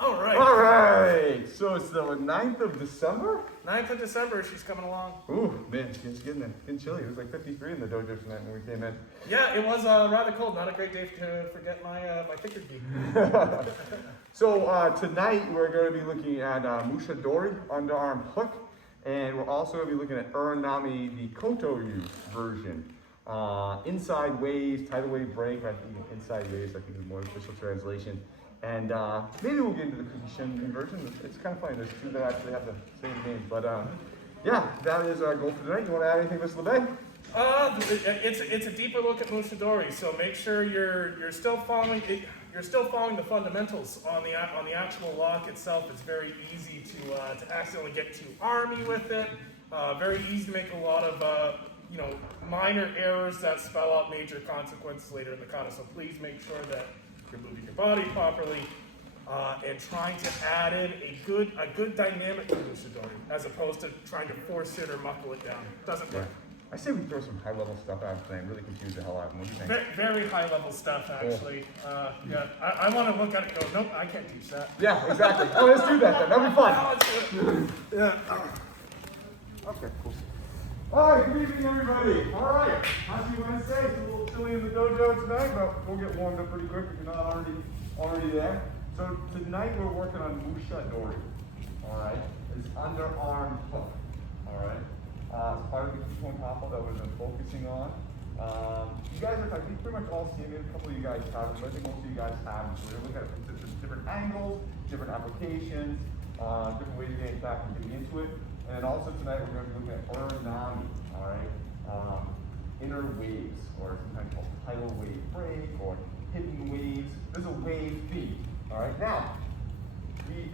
All right. All right. So it's the 9th of December? 9th of December, she's coming along. Ooh, man, it's getting chilly. It was like 53 in the dojo tonight when we came in. Yeah, it was rather cold. Not a great day to forget my my thicker gi. So tonight we're going to be looking at Musha Dori underarm hook, and we're also going to be looking at Ura Nami, the Koto Ryu version. Inside waves, tidal wave break. I think inside waves, I think is the more official translation. And maybe we'll get into the Kyokushin version. It's kind of funny. There's two that actually have the same names. But yeah, that is our goal for tonight. You want to add anything, Mr. LeBay? It's a deeper look at Musha Dori, so make sure you're still following it. You're still following the fundamentals on the actual lock itself. It's very easy to accidentally get too army with it. Very easy to make a lot of minor errors that spell out major consequences later in the kata. So please make sure that you're moving your body properly and trying to add in a good dynamic to Musha Dori, as opposed to trying to force it or muckle it down. Doesn't work. I say we throw some high-level stuff out tonight. Really confuse the hell out of them. What do you think? Very high-level stuff, actually. Yeah, I want to look at it and go, nope, I can't teach that. Yeah, exactly. Oh, let's do that then. That'll be fun. Now let's do it. Yeah. Okay, cool. All right, good evening, everybody. All right, happy Wednesday. It's a little chilly in the dojo tonight, but we'll get warmed up pretty quick if you're not already there. So tonight we're working on Musha Dori. All right, it's underarm hook. All right. It's part of the key point topple that we've been focusing on. You guys are, I think, pretty much all seen it. A couple of you guys have it, but I think most of you guys have it. So we're going to look at it from different angles, different applications, different ways of getting back and getting into it. And then also tonight we're going to be looking at Ura Nami, all right? Inner waves, or sometimes called tidal wave break, or hidden waves. There's a wave feed, all right? Now,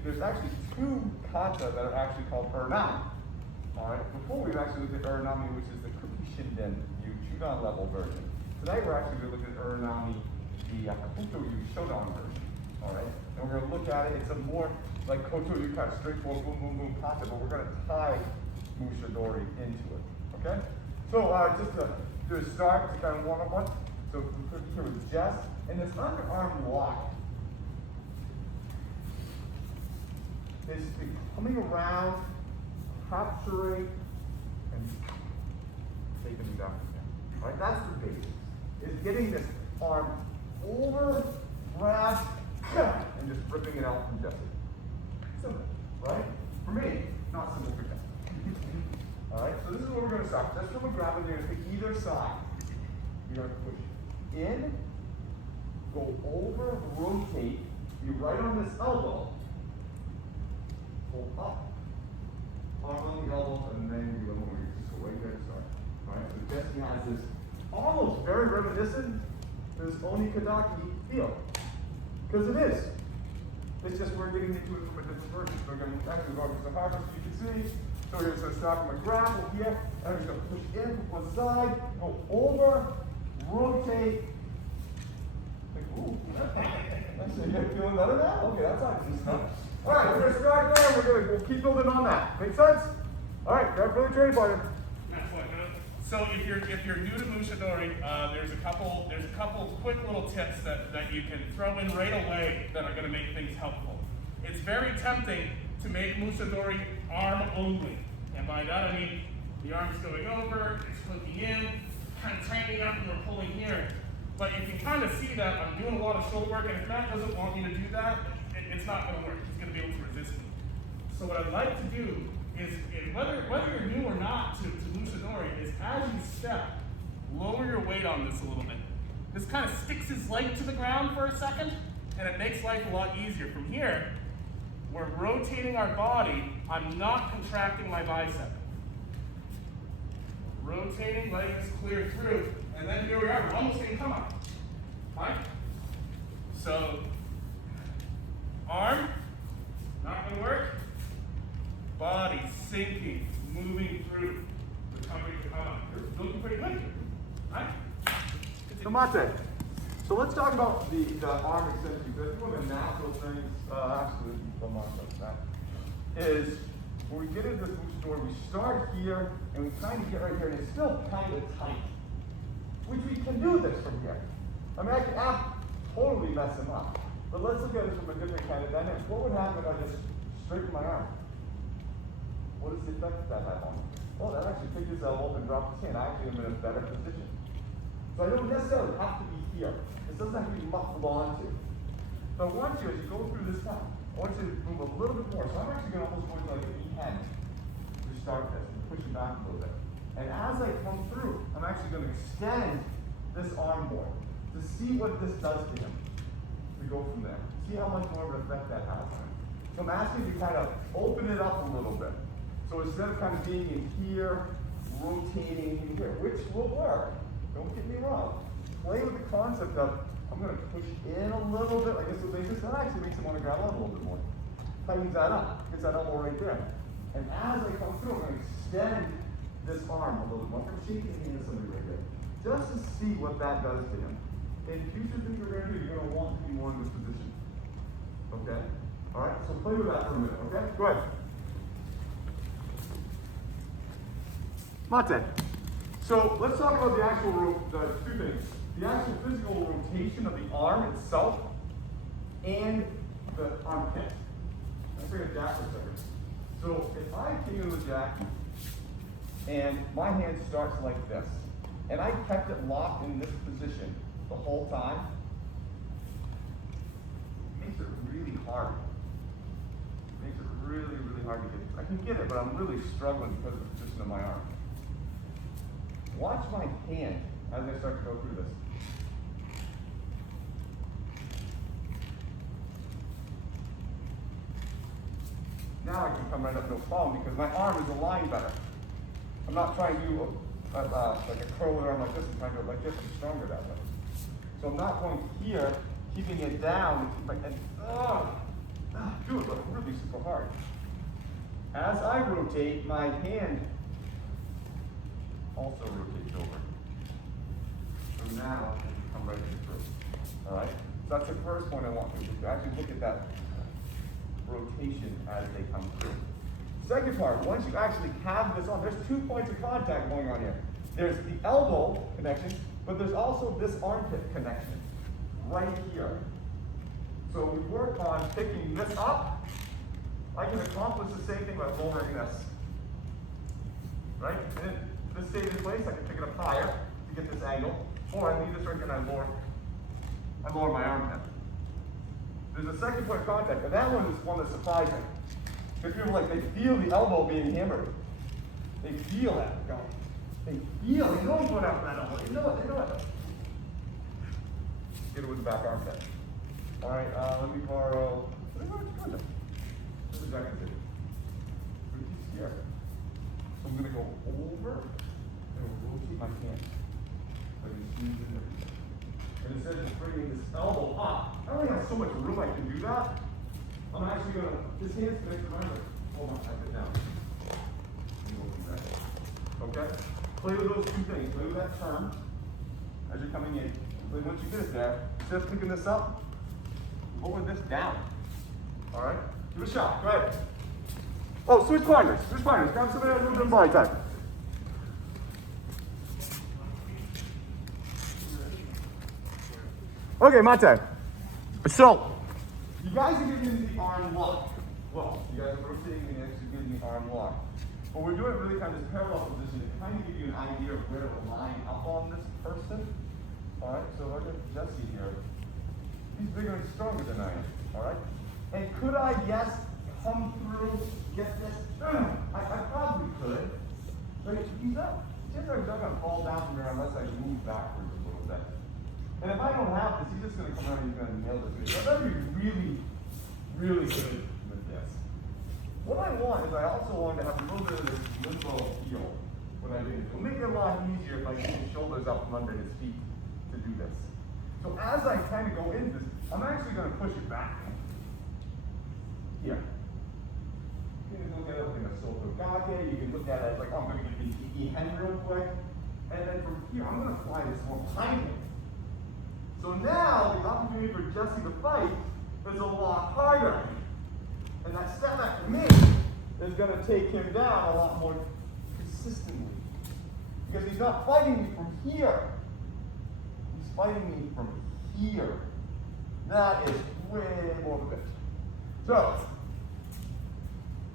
there's actually two kata that are actually called Ura Nami. All right, before we've actually looked at Ura Nami, which is the Kyokushin Chudan level version. Tonight we're actually going to look at Ura Nami, the Koto Ryu Shodan version. All right, and we're going to look at it. It's a more like Koto Ryu kind of straightforward boom boom boom kata, but we're going to tie Musha Dori into it. Okay, so just to start to kind of warm up one. So we put here with Jess, and this underarm lock is coming around, capturing and taking it down. All right, that's the basics. Is getting this arm over, grab, and just ripping it out from Jesse. Simple, right? For me, not simple for Jesse. All right, so this is where we're going to start. Just from a grab, you're going to pick either side. You're going to push in, go over, rotate. You're right on this elbow. Pull up. Arm on the elbow, and then you go over. So right there to start. All right, so Jesse has this almost very reminiscent to this Onikadaki feel. Because it is. It's just we're getting into it from a different version. So we're going to actually go over to the hard so you can see. So we're going to start from a grapple here, and we're going to push in from one side, go over, rotate. Like, ooh, that's it. You're feeling better now? Okay, that's fine. All right, we're going to start there. We'll keep building on that. Make sense? All right, grab for the training partner. So if you're new to Musha Dori, there's a couple quick little tips that you can throw in right away that are going to make things helpful. It's very tempting to make Musha Dori arm only, and by that I mean the arm's going over, it's hooking in, kind of tightening up, and we're pulling here. But you can kind of see that I'm doing a lot of shoulder work, and if Matt doesn't want me to do that, it's not going to work. He's going to be able to resist me. So what I'd like to do is whether you're new or not to Musha Dori, is as you step, lower your weight on this a little bit. This kind of sticks his leg to the ground for a second, and it makes life a lot easier. From here, we're rotating our body. I'm not contracting my bicep. Rotating, letting this clear through, and then here we are. We're almost getting come up. Right? So, arm, not going to work. Body sinking, moving through, recovering to come up. You're looking pretty good here, right? So Mate, so let's talk about the arm extension, because I think one of the natural things, actually, from that, is when we get into this Musha Dori, we start here, and we kind of get right here, and it's still kind of tight. Which we can do this from here. I mean, I can totally mess him up. But let's look at it from a different kind of dynamic. What would happen if I just straighten my arm? What is the effect that have on me? Well, that actually picked his elbow and dropped his hand. I actually am in a better position. So I don't necessarily have to be here. This doesn't have to be muffled onto. So I want you, as you go through this time, I want you to move a little bit more. So I'm actually going to almost go into like an E-hand to start this and push it back a little bit. And as I come through, I'm actually going to extend this arm more to see what this does to him. To go from there. See how much more of an effect that has on him. So I'm asking you to kind of open it up a little bit. So instead of kind of being in here, rotating in here, which will work, don't get me wrong. Play with the concept of, I'm going to push in a little bit, like this will make this, that actually makes him want to grab on a little bit more. Tightens that up, gets that elbow right there. And as I come through, I'm going to extend this arm a little bit more. I'm shaking the hand of somebody right here, just to see what that does to him. In future things you're going to do, you're going to want to be more in this position. Okay? Alright, so play with that for a minute, okay? Go ahead. Mate. So let's talk about the actual two things. The actual physical rotation of the arm itself and the armpit. Let's take a jack for a second. So if I came in with jack and my hand starts like this, and I kept it locked in this position the whole time, it makes it really hard. It makes it really, really hard to get it. I can get it, but I'm really struggling because of the position of my arm. Watch my hand as I start to go through this. Now I can come right up no problem because my arm is aligned better. I'm not trying to do like a curler arm like this. I'm trying to go like this. I'm stronger that way. So I'm not going here, keeping it down, and do it, but really super hard. As I rotate, my hand also rotates over. So now I can come right through. All right. So that's the first point I want you to actually look at that rotation as they come through. Second part, once you actually have this on, there's 2 points of contact going on here. There's the elbow connection, but there's also this armpit connection right here. So we work on picking this up. I can accomplish the same thing by lowering this. Right? And then this stays in place, I can pick it up higher to get this angle. Or I leave this right here and I lower my armpit. There's a second point of contact, and that one is one that's surprising. Because people like, they feel the elbow being hammered. They feel that. They feel, they know going after that elbow. They know it. Get it with the back armpit. All right, let me borrow, this is exactly it. He's here. So I'm going to go over and rotate my hand. So I can squeeze in there. And instead of just bringing this elbow up, I only have so much room I can do that. I'm actually going to, this hand's connected around it. Hold on, I put it down. Okay? Play with those 2 things. Play with that turn as you're coming in. Play once you get it there. Instead of picking this up, lower this down. All right? Give it a shot. Go ahead. Oh, switch partners. Grab somebody else a little bit of body time. Okay, Mate. So, you guys are getting the arm lock. Well, you guys are rotating and actually getting the arm lock. But we're doing really kind of this parallel position to kind of give you an idea of where to line up on this person. All right, so look at Jesse here. He's bigger and stronger than I am. All right? And could I, yes, come through, get this? I probably could. But he's up. Chances are he's not going to fall down from here unless I move backwards a little bit. And if I don't have this, he's just going to come around and he's going to nail this. So that'd be really, really good with this. What I want is I also want to have a little bit of this limbo feel when I do it. It'll make it a lot easier if I get his shoulders up from under his feet to do this. So as I kind of go into this, I'm actually going to push it back. Here. You can look at it like a sofa gake. You can look at it like, oh, I'm going to get the E-hand real quick. And then from here, I'm going to fly this more behind me. So now, the opportunity for Jesse to fight is a lot harder. And that step back for me is going to take him down a lot more consistently. Because he's not fighting me from here. He's fighting me from here. That is way more of a bitch. So,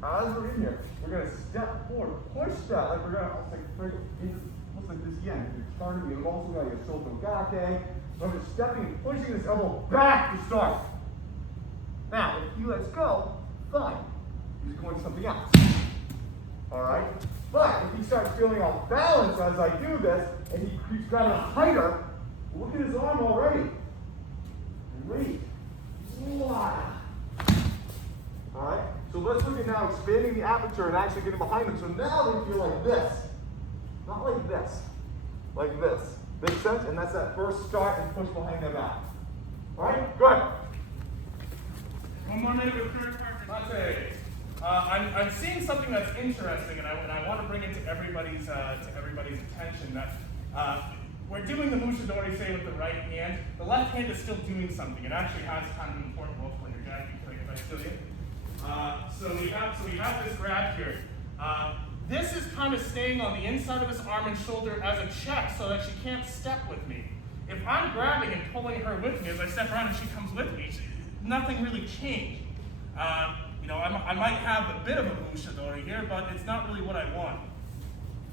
as we're in here, we're going to step forward, push that, like we're going to bring it into, looks like this yen. You're turning, you're also got your shoulder gake. So I'm just stepping and pushing this elbow back to start. Now, if he lets go, fine. He's going to something else. Alright? But if he starts feeling off balance as I do this, and he keeps grabbing tighter, look at his arm already. Great. Wow. Alright? So let's look at now expanding the aperture and actually getting behind him. So now they feel like this. Not like this. Like this. Makes sense? And that's that first start and push behind their back. Alright? Good. One more minute with third partner. I'm seeing something that's interesting, and I want to bring it to everybody's attention. That we're doing the Musha Dori say with the right hand. The left hand is still doing something. It actually has kind of an important role for your dad, if I still you. So we have this grab here. This is kind of staying on the inside of his arm and shoulder as a check, so that she can't step with me. If I'm grabbing and pulling her with me as I step around and she comes with me, nothing really changed. I might have a bit of a Musha Dori here, but it's not really what I want.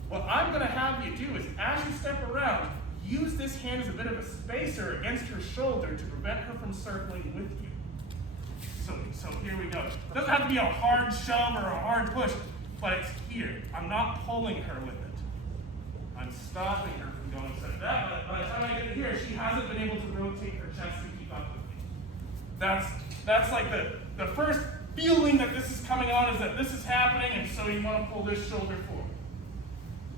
What I'm going to have you do is, as you step around, use this hand as a bit of a spacer against her shoulder to prevent her from circling with you. So here we go. It doesn't have to be a hard shove or a hard push, but it's here. I'm not pulling her with it. I'm stopping her from going such that. But by the time I get here, she hasn't been able to rotate her chest to keep up with me. That's like the first feeling that this is coming on, is that this is happening, and so you want to pull this shoulder forward.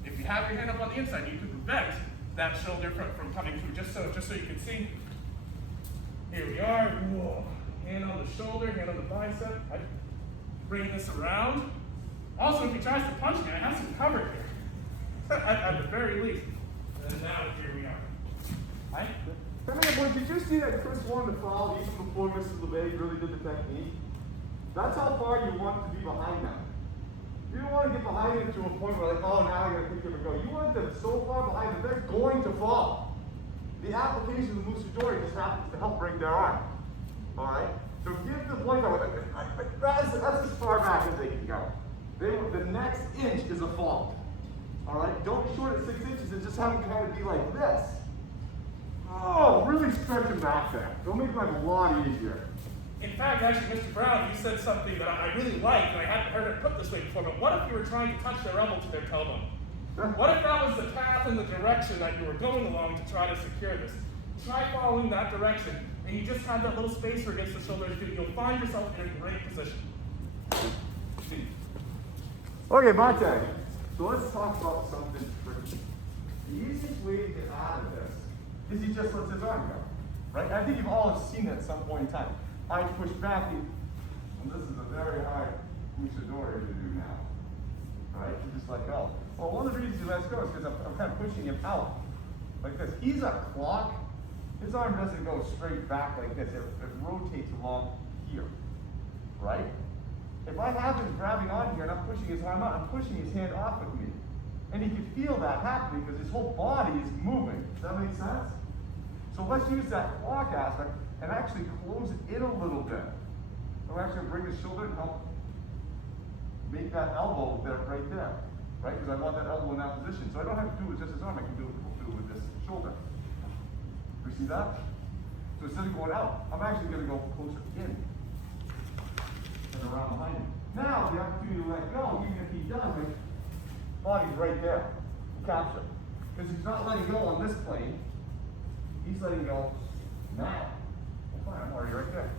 If you have your hand up on the inside, you can prevent that shoulder from coming through, just so you can see. Here we are. Whoa. Hand on the shoulder, hand on the bicep. I bring this around. Also, if he tries to punch me, I have some cover here. At the very least. And now here we are. Right? Boy, did you see that Chris wanted to follow even before Mrs. LeVay really did the technique? That's how far you want to be behind them. You don't want to get behind them to a point where, like, oh, now I got to pick them and go. You want them so far behind them, they're going to fall. The application of the Musha Dori just happens to help break their arm. Alright? So give the point that's as far back as they can go. The next inch is a fault. Alright? Don't be short at 6 inches and just have them kind of be like this. Oh, really stretch them back there. It'll make life a lot easier. In fact, actually, Mr. Brown, you said something that I really liked, and I hadn't heard it put this way before, but what if you were trying to touch their elbow to their tailbone? What if that was the path and the direction that you were going along to try to secure this? Try following that direction, and you just have that little spacer against the shoulders. You'll find yourself in a great position. Okay, Monte. So let's talk about something tricky. The easiest way to get out of this is he just lets his arm go. Right? I think you've all seen it at some point in time. I push back, and this is a very hard Musha Dori to do now. Right? You just let go. Well, one of the reasons he lets go is because I'm kind of pushing him out. Like this. He's a clock. His arm doesn't go straight back like this. It rotates along here. Right? If I have him grabbing on here and I'm pushing his arm out, I'm pushing his hand off of me. And he can feel that happening because his whole body is moving. Does that make sense? So let's use that clock aspect and actually close it in a little bit. So actually bring his shoulder and help make that elbow there, right there. Right? Because I want that elbow in that position. So I don't have to do it with just his arm, I can do it with this shoulder. You see that? So instead of going out, I'm actually going to go closer in and around behind him. Now the opportunity to let go, even if he doesn't, body's right there. Capture. Because he's not letting go on this plane. He's letting go now. Well, fine, I'm already right there.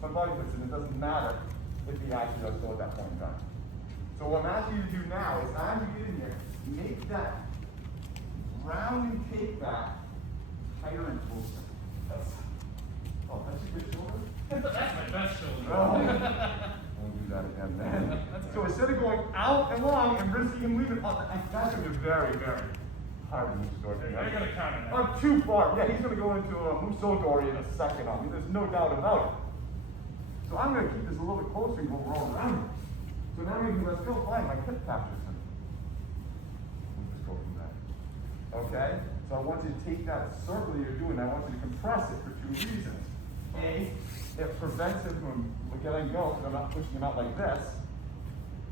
My body puts in, it doesn't matter if he actually does go at that point in time. So what I'm asking you to do now is, as you get in here, make that rounding take back tighter and closer. That's a good shoulder? That's my best shoulder. Oh. Won't do that again, man. So instead of going out and long and risking him leaving, that's going to be very, very hard to Musha Dori. You're going to count it. I'm too far. Yeah, he's going to go into a Musha Dori in a second on me. There's no doubt about it. So I'm going to keep this a little bit closer and go rolling around him. So now we can, let's go find my hip captures him. We'll just go from there. Okay? So I want you to take that circle that you're doing, I want you to compress it for 2 reasons. it prevents him from getting go because I'm not pushing him out like this,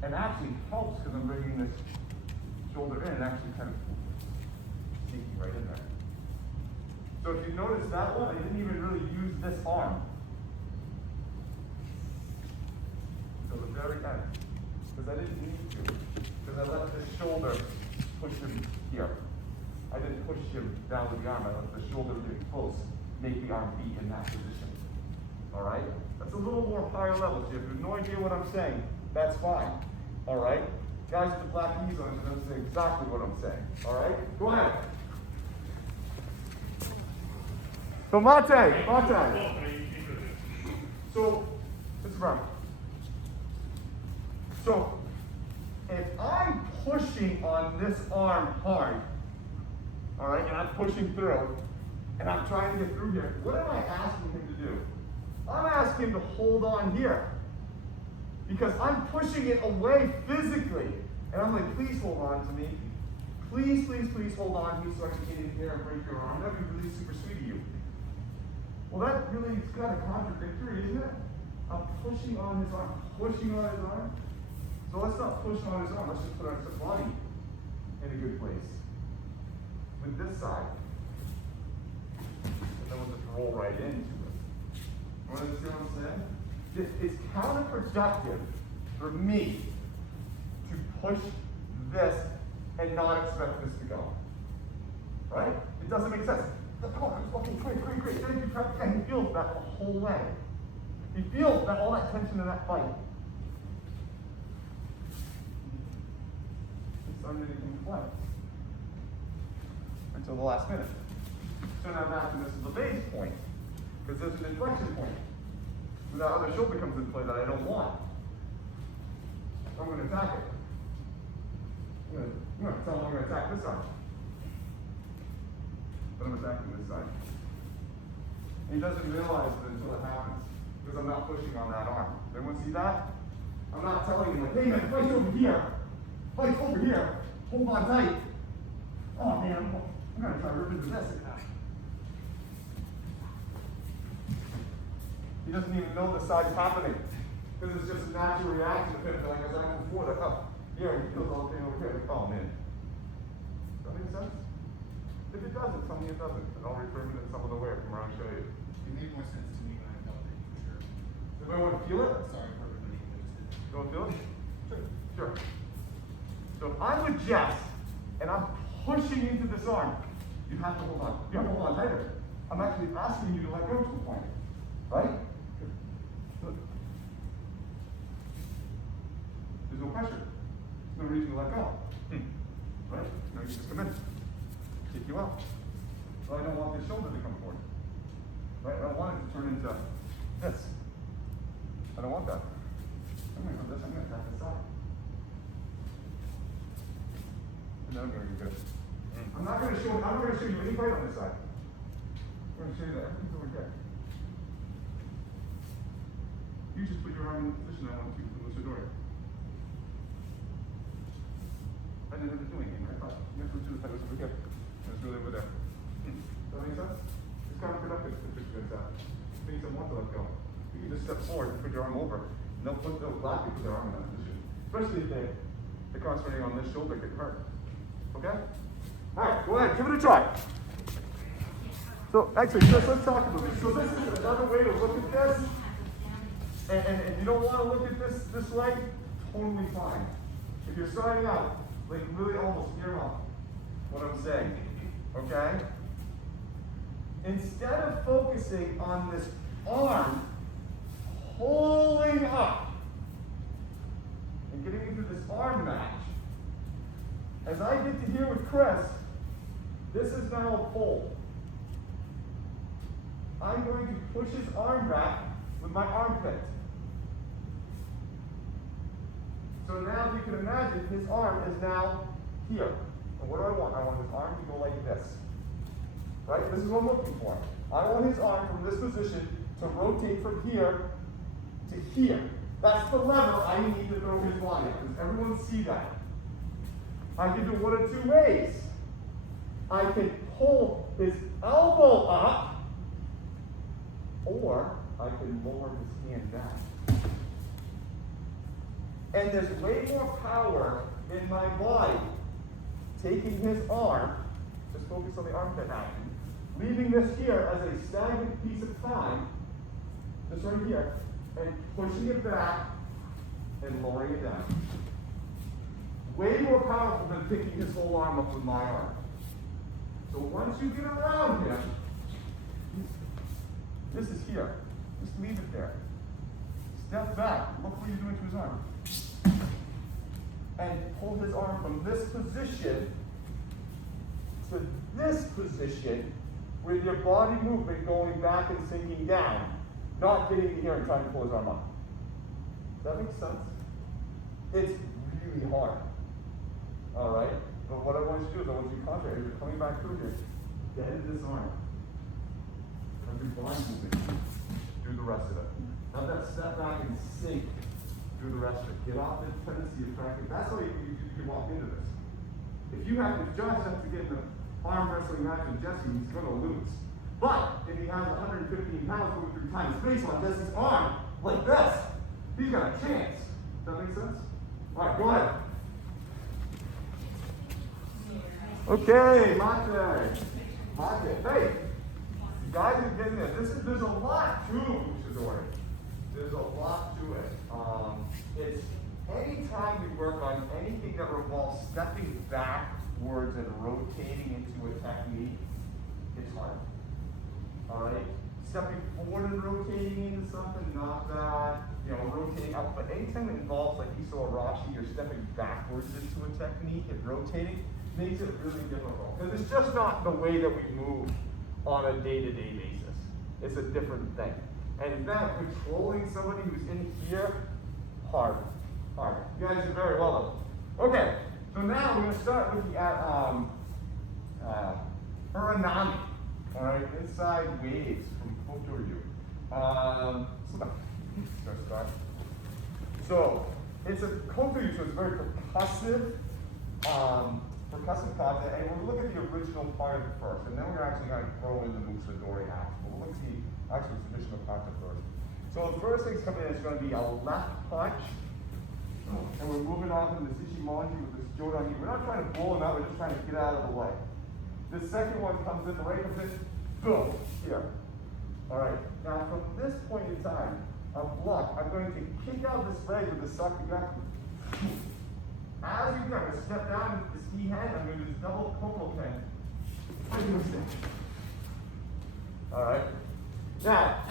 and actually helps because I'm bringing this shoulder in and actually kind of sneaking right in there. So if you notice that one, I didn't even really use this arm until the very end, because I didn't need to, because I let the shoulder push him here. I didn't push him down with the arm. I let the shoulder get close, make the arm be in that position. All right? That's a little more higher level. So if you have no idea what I'm saying, that's fine. All right? Guys with the black knees on it understand exactly what I'm saying. All right? Go ahead. So Mate. So, Mr. Brown. So, if I'm pushing on this arm hard, all right, and I'm pushing through, and I'm trying to get through here, what am I asking him to do? I'm asking him to hold on here. Because I'm pushing it away physically. And I'm like, please hold on to me. Please, please, please hold on to me so I can get in here and break your arm. That'd be really super sweet of you. Well, that really is kind of contradictory, isn't it? I'm pushing on his arm, pushing on his arm. So let's not push on his arm. Let's just put our body in a good place. With this side. And then we'll just roll right into it. You understand what I'm saying? It's counterproductive for me to push this and not expect this to go. Right? It doesn't make sense. Oh, okay, great. Then you try, and he feels that the whole way. He feels that all that tension in that fight. It's starting to play until the last minute. So now imagine this is the base point, because there's an inflection point. So that other shoulder comes into play that I don't want. So I'm going to attack it. I'm going to tell him I'm going to attack this side. But I'm attacking this side. And he doesn't realize it until it happens, because I'm not pushing on that arm. Everyone see that? I'm not telling him, like, hey man, fight over here. Fight over here. Hold on tight. Oh man, I'm going to try to rip into this. He doesn't even know the side's happening. Because it's just a natural reaction to him. Like as I move forward, like, oh, yeah, he feels all the thing over here. Like, oh man. Does that make sense? If it doesn't, tell me it doesn't. And I'll reframe it in some other way from where I'll show you. It made more sense to me when I felt it, for sure. Does everyone feel it? Sorry for everybody who noticed it. You want to feel it? Sure. So if I'm with Jess, and I'm pushing into this arm, you have to hold on. You have to hold on tighter. I'm actually asking you to let go to a point. Right? Look. There's no pressure. There's no reason to let go. Right? Now you just come in. Kick you out. But I don't want this shoulder to come forward. Right? I don't want it to turn into this. I don't want that. I'm going to go this. I'm going to attack this side. And then I'm going to go good. I'm not going to show you any fight on this side. I'm going to show you that everything's over here. You just put your arm in the position I want to for Musha Dori. I didn't have to do anything, right? You have to do the was over here. And it's really over there. Does that make sense? It's counterproductive to push you inside. Things don't want to let go. You can just step forward and put your arm over. They'll gladly put their arm in that position. Especially if they're concentrating on this shoulder getting hurt. Okay? Alright, go ahead, give it a try. So actually, let's talk about this. So this is another way to look at this. And if you don't want to look at this way, totally fine. If you're starting out, like really almost earmuff what I'm saying, okay? Instead of focusing on this arm pulling up and getting into this arm match, as I get to here with Chris, this is now a pull. I'm going to push his arm back with my armpit. So now you can imagine his arm is now here. And what do I want? I want his arm to go like this. Right? This is what I'm looking for. I want his arm from this position to rotate from here to here. That's the lever I need to throw his body at. Does everyone see that? I can do one of two ways. I can pull his elbow up Or I can lower his hand down. And there's way more power in my body taking his arm, just focus on the armpit action, leaving this here as a stagnant piece of time, just right here, and pushing it back and lowering it down. Way more powerful than picking his whole arm up with my arm. So once you get around him, this is here. Just leave it there. Step back. Look what you're doing to his arm. And pull his arm from this position to this position with your body movement going back and sinking down. Not getting here and trying to pull his arm up. Does that make sense? It's really hard. Alright? But what I want you to do is I want you to concentrate. As you're coming back through here, bend this arm. Every body movement. Do the rest of it. Let that step back and sink. Do the rest of it. Get off the tendency of tracking. That's how you can walk into this. If Josh has to get in the arm wrestling match with Jesse, he's going to lose. But if he has 115 pounds moving through time and space on Jesse's arm like this, he's got a chance. Does that make sense? All right, go ahead. Okay, Mate. Hey, you guys are getting this. There's a lot to Musha Dori. There's a lot to it. It's anytime we work on anything that revolves stepping backwards and rotating into a technique, it's hard. Alright? Stepping forward and rotating into something, not that, rotating up. But anytime it involves like Iso Arashi, you're stepping backwards into a technique and rotating, makes it really difficult. Because it's just not the way that we move on a day-to-day basis. It's a different thing. And then controlling somebody who's in here, hard. You guys did very well though. Okay, so now we're going to start looking at Ura Nami. Alright, inside waves from Koto Ryu. So it's a Koto Ryu, so it's very percussive content, and we'll look at the original part of it first, and then we're actually going to throw in the Musha Dori action. We'll look at the actual traditional content first. So the first thing's coming in is going to be a left punch, and we're moving off into this Ichimonji with this Jodan. We're not trying to blow him out, we're just trying to get out of the way. The second one comes in, the right comes in, boom, here. Alright, now from this point in time, I'm going to kick out this leg with the Sakugaku. As you go, I'm going to step down with this E hand, I'm going to do this double Koto Ken. Alright. Now,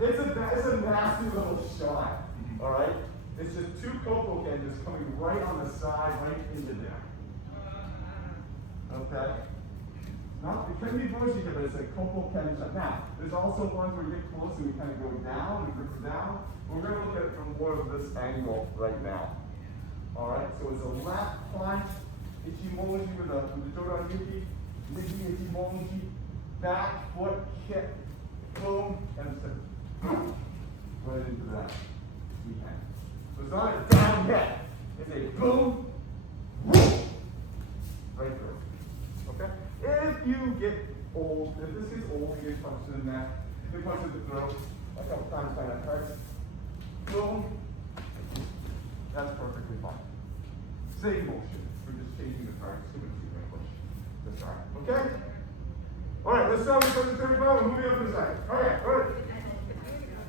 it's a nasty little shot. Alright? It's just two Koto Ken just coming right on the side, right into there. Okay? It can be bushy here, but it's a Koto Ken shot. Now, there's also ones where we get close and we kind of go down and grip down. We're going to look at it from more of this angle right now. Alright, so it's a left punch, Ichimonji with the Jodan Yuki, Niji Ichimonji, back foot kick, boom, and it's a right into that. So it's not a down hit, it's a boom, boom, right through. Okay? If you get old, if this gets old, you get punched in the neck, you get punched in the throat, a couple times by that hurts, boom, that's perfectly fine. Same motion. We're just changing the target. Too much too push. That's all right. Okay? Alright, let's start with the 35 and moving up to the side. Alright, alright.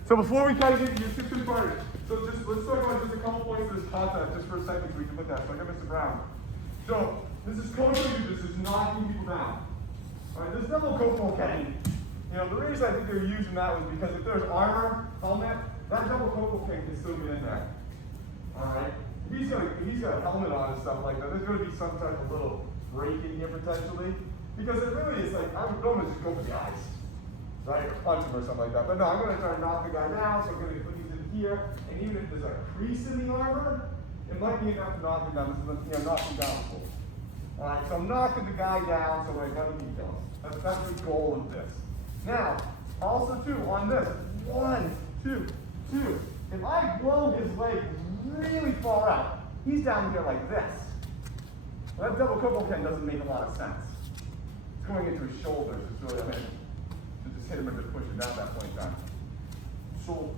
So before we kind of get your 6 parties, so let's talk about just a couple points of this concept just for a second so we can look at it. So I got Mr. Brown. So this is Koto Ryu, this is knocking people down. Alright, this double Koto Ken, the reason I think they're using that was because if there's armor, helmet, that double Koto Ken can still get in there. Alright? If he's got a helmet on and stuff like that, there's going to be some type of little break in here potentially. Because it really is like, I would normally just go for the eyes. Right? Or punch him or something like that. But no, I'm going to try to knock the guy down, so I'm going to put these in here. And even if there's a crease in the armor, it might be enough to knock him down. This is knock him down full. Alright, so I'm knocking the guy down so like none of he kills. That's the goal of this. Now, also too, on this, 1, 2, 2. If I blow his leg really far out, he's down here like this. Well, that double Koto Ken doesn't make a lot of sense. It's going into his shoulders. It's really amazing. So just hit him and just push him down at that point in time. So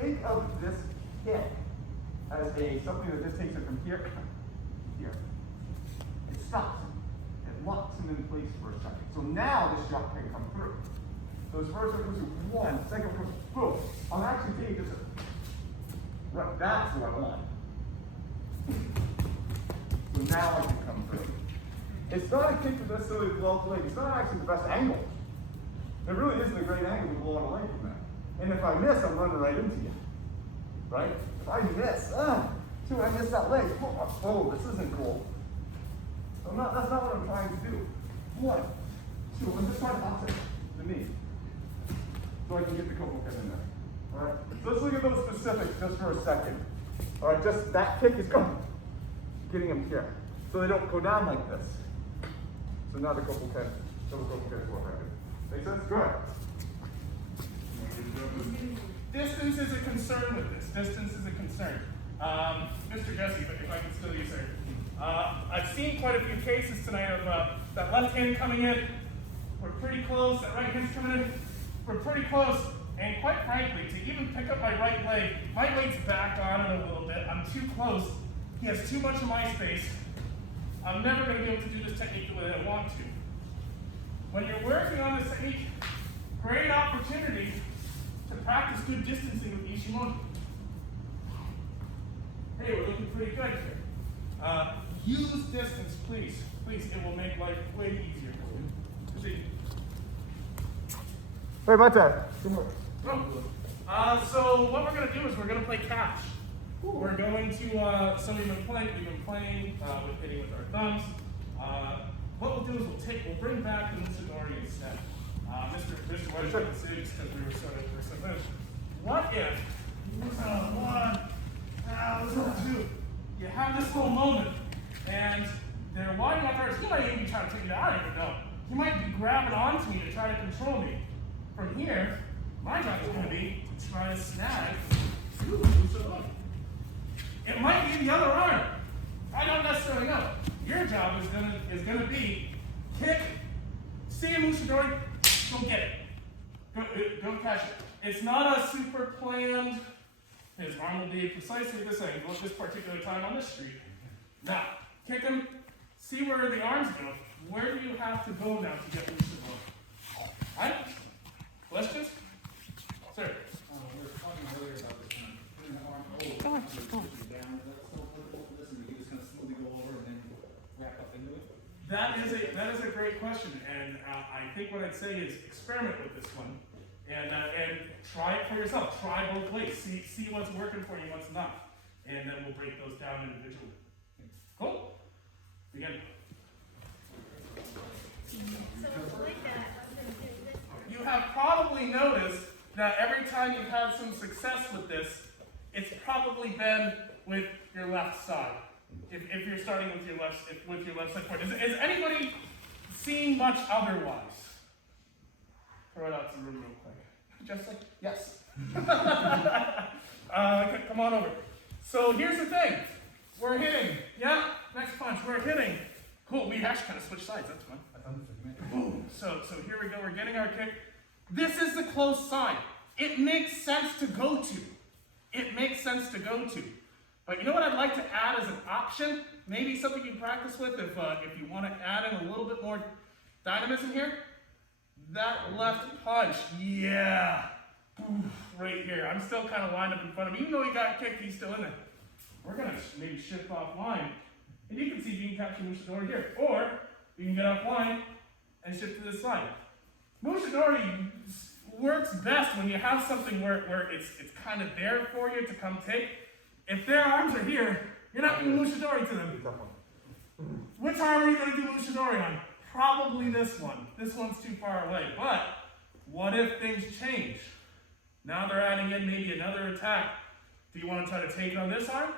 think of this kick as something that just takes it from here to here. It stops him. It locks him in place for a second. So now this shot can come through. So his first one goes to one, second one goes boom. I'm actually taking this. Right, that's what I want. So now I can come through. It's not a kick that necessarily blows the leg. It's not actually the best angle. There really isn't a great angle to blow on a leg from that. And if I miss, I'm running right into you. Right? If I miss, I missed that leg. Oh, this isn't cool. So that's not what I'm trying to do. One, two, I'm just trying to offset the knee. So I can get the Koto Ryu in there. Alright? So let's look at those specifics just for a second. Alright, just that kick is going. Getting them here. So they don't go down like this. So now the Koto Ryu is what I do. Make sense? Go ahead. Distance is a concern with this. Distance is a concern. Mr. Jesse, if I can still use her. I've seen quite a few cases tonight of that left hand coming in. We're pretty close. That right hand's coming in. We're pretty close. And quite frankly, to even pick up my right leg, my leg's back on it a little bit. I'm too close. He has too much of my space. I'm never going to be able to do this technique the way I want to. When you're working on this technique, great opportunity to practice good distancing with Ishimori. Hey, we're looking pretty good here. Use distance, please. Please, it will make life way easier for you. See? Hey, my turn. Come on. So what we're going to do is we're going to play catch. We're going to, so we've been playing with hitting with our thumbs. What we'll do is we'll bring back the Musha Dori instead. Mr. Wedge couldn't see because we were so loose. What if, two, you have this little moment and they're winding up ours. He might even be trying to take me down, I don't even know. He might be grabbing onto me to try to control me. From here, my job is going to be to try to snag. It might be the other arm. I don't necessarily know. Your job is gonna be kick, see a Musha Dori, go get it. Go catch it. It's not a super planned. His arm will be precisely this angle at this particular time on this street. Now, kick him, see where the arms go. Where do you have to go now to get Musha Dori? Right? Questions? Sir? We were talking earlier about this kind of putting the arm over, down. Is that still applicable for this, and you just kind of smoothly go over and then wrap up into it? That is a great question, and I think what I'd say is experiment with this one, and try it for yourself. Try both ways. See what's working for you, and what's not, and then we'll break those down individually. Cool. Begin. You have probably noticed that every time you've had some success with this, it's probably been with your left side. If you're starting with your left side point. Is anybody seeing much otherwise? Throw it out to the room real quick. Just like, yes. Come on over. So here's the thing. We're hitting. Yeah, next punch. We're hitting. Cool. We actually kind of switched sides. That's fun. Boom. So here we go. We're getting our kick. This is the close side. It makes sense to go to. It makes sense to go to. But you know what I'd like to add as an option? Maybe something you can practice with if you want to add in a little bit more dynamism here. That left punch. Yeah. Right here. I'm still kind of lined up in front of him. Even though he got kicked, he's still in there. We're going to maybe shift offline. And you can see if you can capture Musha Dori here. Or you can get offline and shift to this side. Musha Dori works best when you have something where it's kind of there for you to come take. If their arms are here, you're not doing Musha Dori to them. Which arm are you going to do Musha Dori on? Probably this one. This one's too far away. But what if things change? Now they're adding in maybe another attack. Do you want to try to take it on this arm?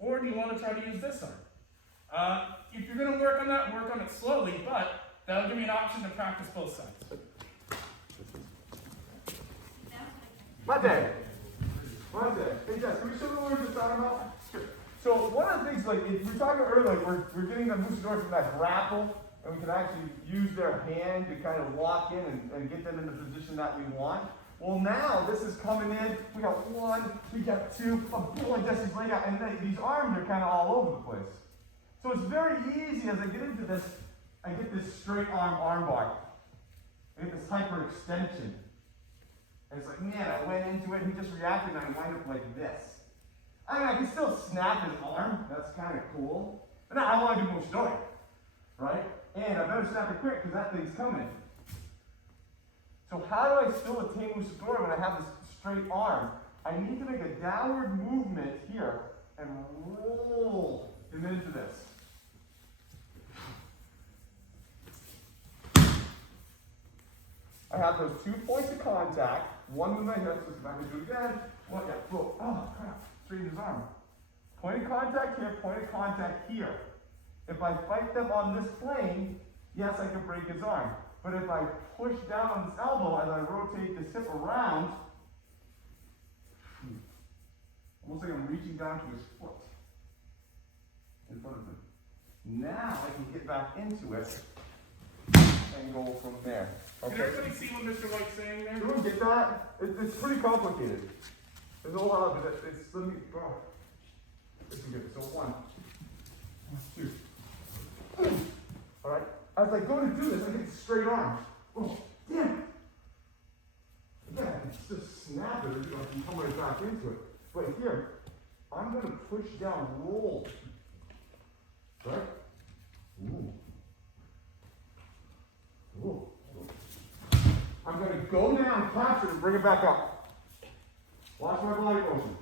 Or do you want to try to use this arm? If you're going to work on it slowly, but that'll give you an option to practice both sides. Monday. Hey Jess, can we show them what we're just talking about? Sure. So one of the things, like, if we're talking earlier, like we're getting the Musha Dori from that grapple and we can actually use their hand to kind of lock in and get them in the position that we want. Well, now this is coming in. We got one, we got two, a boy, Jesse's laying out, and then these arms are kind of all over the place. So it's very easy as I get into this, I get this straight arm bar. I get this hyperextension. And it's like, man, I went into it, and he just reacted, and I wind up like this. I mean, I can still snap his arm. That's kind of cool. But now I want to do Musha Dori, right? And I better snap it quick because that thing's coming. So how do I still attain Musha Dori when I have this straight arm? I need to make a downward movement here and roll him into this. I have those 2 points of contact. One with my hips, so if I can do it again. One, yeah, whoa, oh crap, straighten his arm. Point of contact here, point of contact here. If I fight them on this plane, yes, I can break his arm. But if I push down on his elbow as I rotate this hip around, almost like I'm reaching down to his foot in front of him. Now I can get back into it and go from there. Okay. Can everybody see what Mr. White's saying there? Do we get that? It's pretty complicated. There's a whole lot of it. Let me, oh. This is good. So 1, 2. All right. As I go to do this, I get straight arm. Oh, damn. Yeah, it's just snap it. I can come right back into it. But here, I'm going to push down, roll. Right? Ooh. Ooh. I'm going to go down, capture it, and bring it back up. Watch my body motion.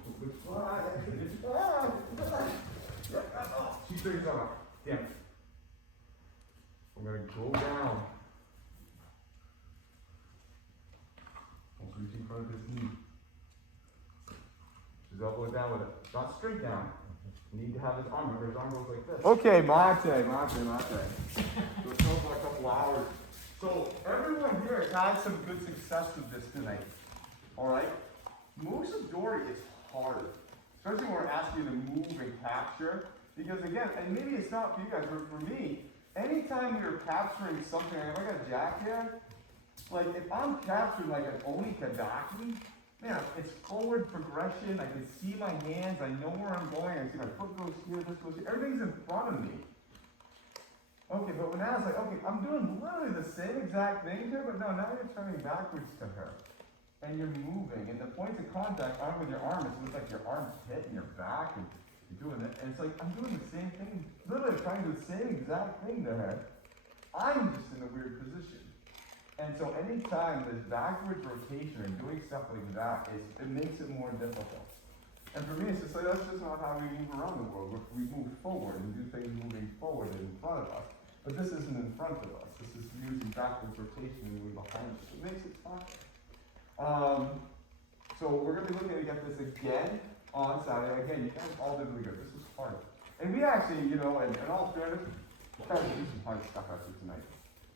She brings it up. Damn. I'm going to go down. Almost reach in front of his knee. His elbow down with it. Not straight down. You need to have his arm. Remember, his arm goes like this. Okay, mate. So it took a couple hours. So everyone here has had some good success with this tonight. Alright? Musha Dori is hard. Especially when we're asking you to move and capture. Because again, and maybe it's not for you guys, but for me, anytime you're capturing something, like if I got Jack here, like if I'm capturing like an Oni Kadaki, man, it's forward progression, I can see my hands, I know where I'm going, I see my foot goes here, this goes here, everything's in front of me. Okay, but now it's like, okay, I'm doing literally the same exact thing here, but no, now you're turning backwards to her. And you're moving, and the points of contact aren't with your arm, it looks like your arm's hitting your back, and you're doing it, and it's like, I'm doing the same thing, literally trying to do the same exact thing to her. I'm just in a weird position. And so anytime there's backwards rotation and doing stuff like that, it makes it more difficult. And for me, it's just like, that's just not how we move around the world. We move forward and do things moving forward and in front of us. But this isn't in front of us. This is using backwards rotation and moving behind us. It makes it tough. So we're going to be looking to get this again on Saturday. Again, you guys all did really good. This was hard. And we actually, you know, in all fairness, we tried to do some hard stuff actually tonight.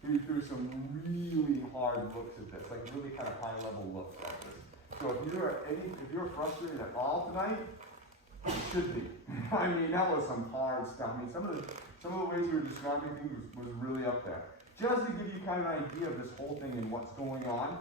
We threw some really hard looks at this, like really kind of high level looks at this. So if you're frustrated at all tonight, you should be. I mean, that was some hard stuff. I mean, some of the ways we were describing things was really up there. Just to give you kind of an idea of this whole thing and what's going on.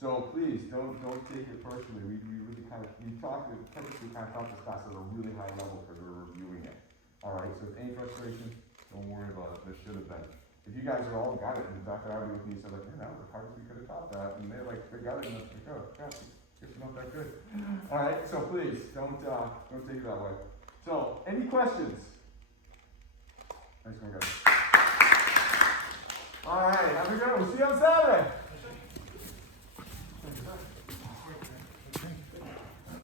So please don't take it personally. We really purposely kind of taught this class at a really high level because we're reviewing it. All right. So if any frustration, don't worry about it. There should have been. If you guys are all got it, and Dr. Abbey with me said like, that was the hardest we could have taught that, and they're like, they got it, and that's like, oh, crap, guess you're not that good. All right. So please don't take it that way. So any questions? Thanks, my guys. All right. Have a good one. We'll see you on Saturday.